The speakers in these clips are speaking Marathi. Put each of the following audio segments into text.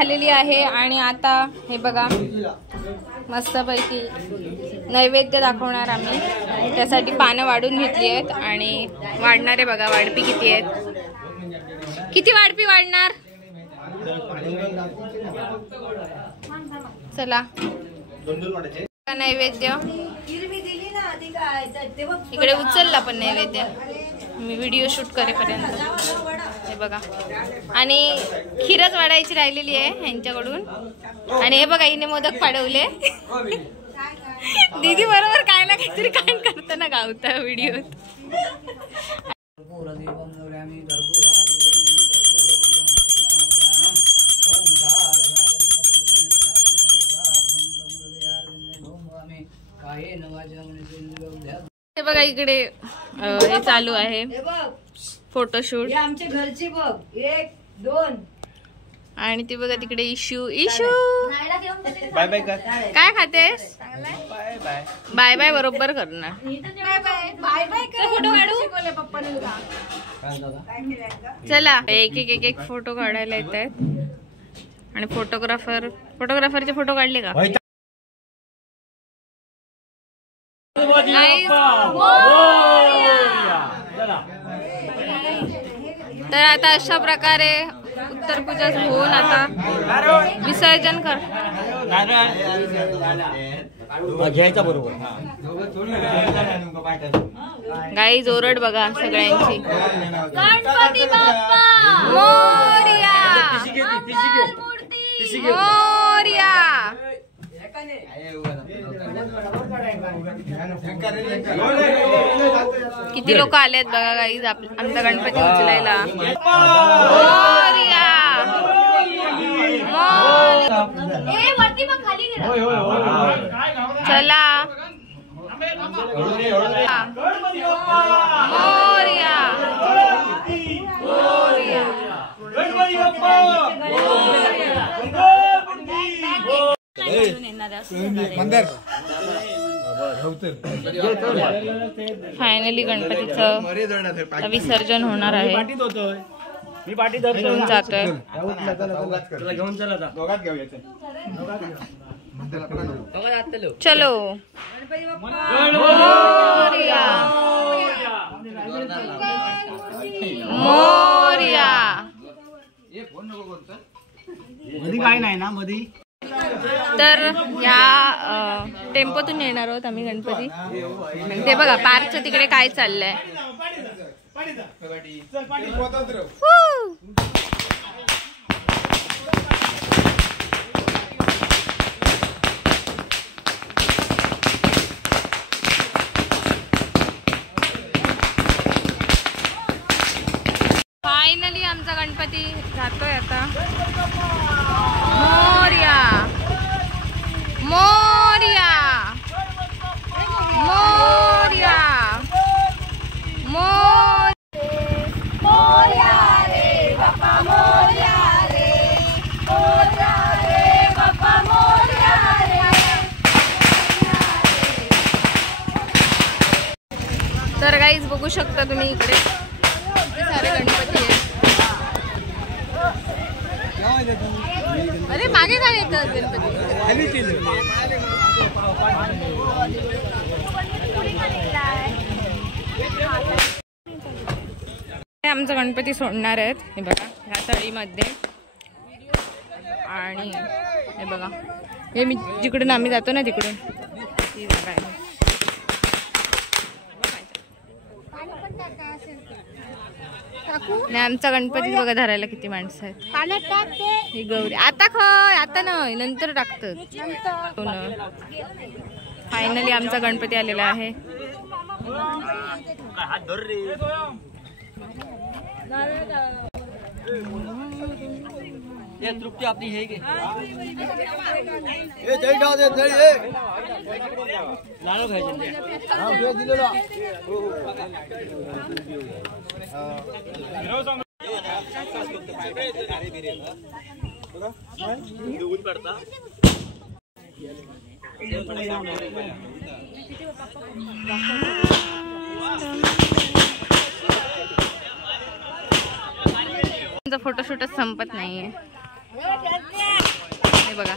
झालेली आहे आणि आता हे बघा मस्तपैकी नैवेद्य दाखवणार आम्ही। त्यासाठी पानं वाढून घेतली आहेत आणि वाढणारे बघा वाढपी किती आहेत, किती वाढपी वाढणार। चला नैवेद्य इकडे उचलला पण नैवेद्य मी व्हिडिओ शूट करेपर्यंत। हे बघा आणि खीरच वाढायची राहिलेली आहे ह्यांच्याकडून। आणि हे बघा हिने मोदक पाडवले दीदी बरोबर काय ना काहीतरी कांड करताना गावता व्हिडिओत। हे बघा इकडे हे चालू आहे फोटोशूट। आमच्या घरची बघ 1 2 आणि ती बघा तिकडे इशू बाय बाय काय खातेस? बाय बाय बरोबर करणार। चला एक एक फोटो काढायला येत आहेत आणि फोटोग्राफरचे फोटो काढले का? तर आता अशा प्रकारे उत्तर पूजा होऊन आता विसर्जन कर घ्यायचा बरोबर। गाईज ओरड बघा सगळ्यांची। गणपती बाप्पा मोरया मोरया। किती लोक आलेत बघा गाईज आमचा गणपती उचलायला। मोरया चला मोरया फायनली गणपतीचं विसर्जन होणार आहे। घेऊन जातोय चलो मोरया मोरया। मधी काय नाही ना मधी। तर या टेम्पोतून येणार आहोत आम्ही गणपती। ते बघा पार्कच्या तिकडे काय चाललंय। फायनली आमचा गणपती जातोय आता। मोरया मोरया मोरया मोरया रे बाप्पा मोरया रे मोरया रे बाप्पा मोरया रे। तर गाईज बघू शकता तुम्ही इकडे किती सारे गणपती आहेत। अरे मागे काय येतात गणपती। आमचा गणपती सोडणार आहेत हे बघा ह्या तळीमध्ये। आणि हे बघा हे मी जिकडून आम्ही जातो ना तिकडून ती जागा आहे। आमचा गणपती बघा धरायला किती माणसं आहेत। ही गौरी आता खय आता नाही नंतर टाकतात। फायनली आमचा गणपती आलेला आहे। ये तृप्ती आपली है के ए जय डाव दे जय ए लालो खायचे हां दे दिलेला दूध पडता फोटोशूटच संपत नाहीये। हे बघा.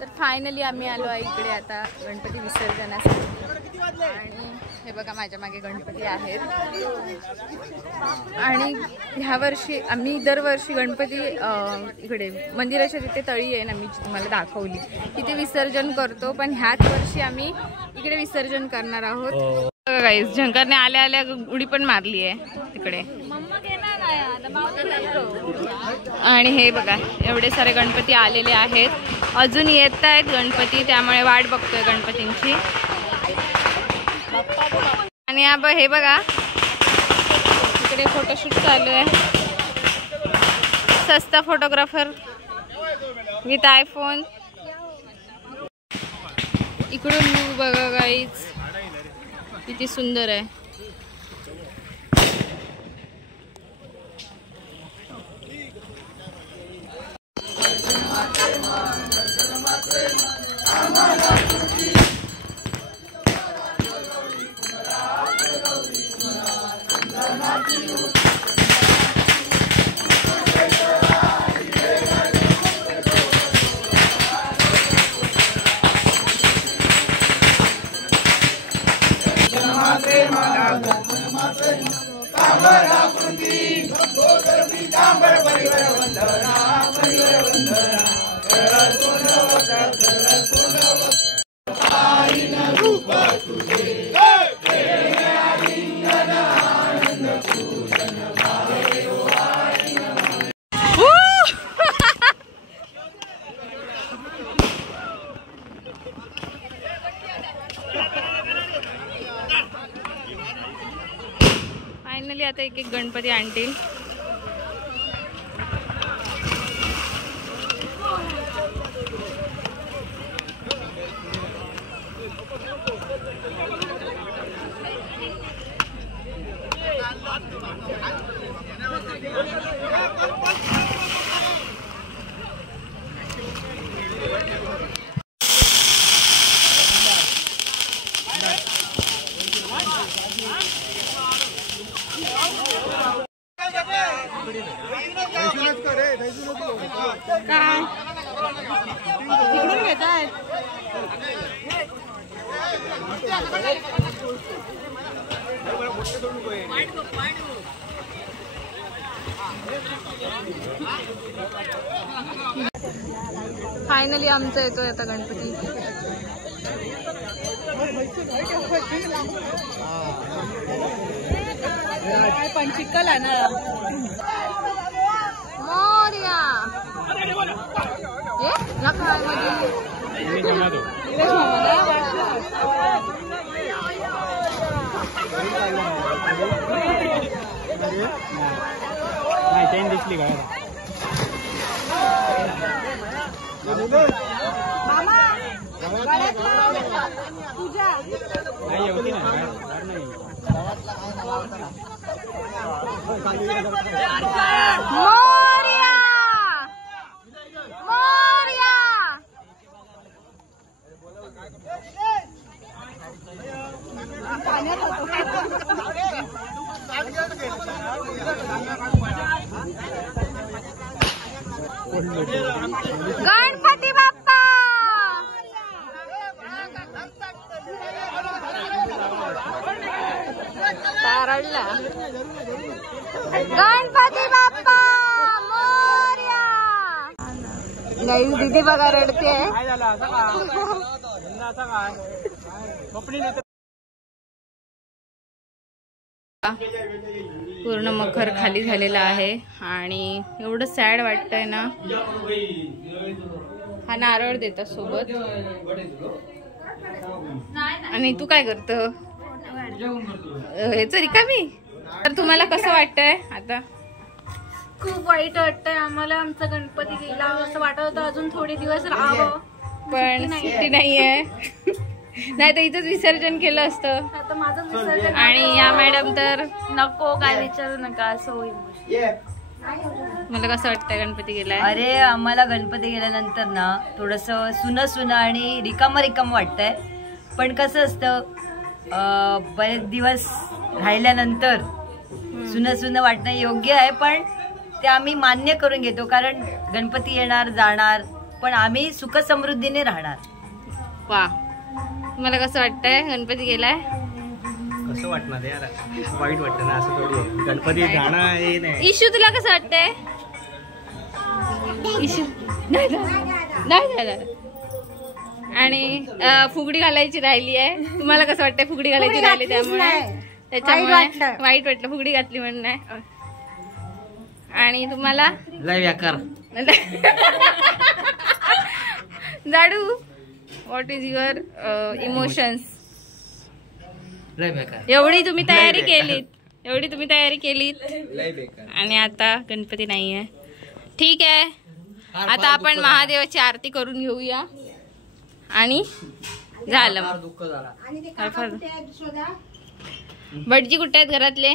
तर फायनली आम्ही आलो आहे इकडे आता गणपती विसर्जनासाठी. आणि हे बघा माझ्या मागे गणपती आहेत. आणि ह्या वर्षी आम्ही दरवर्षी गणपती इकडे मंदिराच्या तिथे तळी आहे ना, मी तुम्हाला दाखवली, तिथे विसर्जन करतो. पण ह्याच वर्षी आम्ही इकडे विसर्जन करणार आहोत. गाईस झंकरने आल्या आल्या उडी पण मारली आहे तिकडे. आणि हे बघा एवढे सारे गणपती आलेले आहेत. अजून येत आहेत गणपती, त्यामुळे वाट बघतोय गणपतींची. आणि हे बघा इकडे फोटोशूट चालू आहे. सस्ता फोटोग्राफर विथ आयफोन. इकडून व्ह्यू बघा गाईज किती सुंदर आहे. फायनली आता एक एक गणपती आणतील. तिकडून घेत आहेत. फायनली आमचा येतोय आता गणपती. पण चिकल आहे ना मोरया. या काळामध्ये दिसली काय नाही होती ना मोरया मोरया. गणपती बाप्पा तारडला. गणपती बाप्पा मोरया. गाईस दीदी बघा रडते. पूर्ण मखर खाली झालेला आहे आणि एवढं सॅड वाटतंय ना. हा नारळ देता सोबत. आणि तू काय करतो हेच रिकामी. तर तुम्हाला कसं वाटतंय आता? खूप वाईट वाटतंय आम्हाला. आमचा गणपती गेला असं वाटत होतं अजून थोडे दिवस राहावं, पण सुट्टी नाहीये. नाही तर इथंच विसर्जन केलं असतं. आता माझं विसर्जन. आणि या मॅडम तर नको काय विचारू नका असं होईल. मला कसं वाटतंय गणपती गेलाय? अरे आम्हाला गणपती गेल्यानंतर ना थोडंसं सुनं सुनं आणि रिकामं रिकामं वाटतंय. पण कसं असतं बरेच दिवस राहिल्यानंतर सुनं सुनं वाटणं योग्य आहे. पण ते आम्ही मान्य करून घेतो, कारण गणपती येणार जाणार पण आम्ही सुख समृद्धीने राहणार. वा, तुम्हाला कसं वाटतंय गणपती गेलाय? कसं वाटणार यार, वाईट वाटतं ना, असं थोडी आहे. गणपती जाणं हे नाही. इशू तुला कसं वाटतंय? इशू नाही. आणि फुगडी घालायची राहिली आहे. तुम्हाला कसं वाटतंय फुगडी घालायची राहिली त्याच्यामुळे वाईट वाटलं फुगडी घातली म्हणून नाही. आणि तुम्हाला लय व्याकार जाडू, व्हॉट इज युअर इमोशन्स? लय बेकार. एवढी तुम्ही तयारी केलीत आणि आता गणपती नाहीये. ठीक आहे, आता आपण महादेवाची आरती करून घेऊया आणि झालं मग. दुःख झाला. भटजी कुठे आहेत घरातले?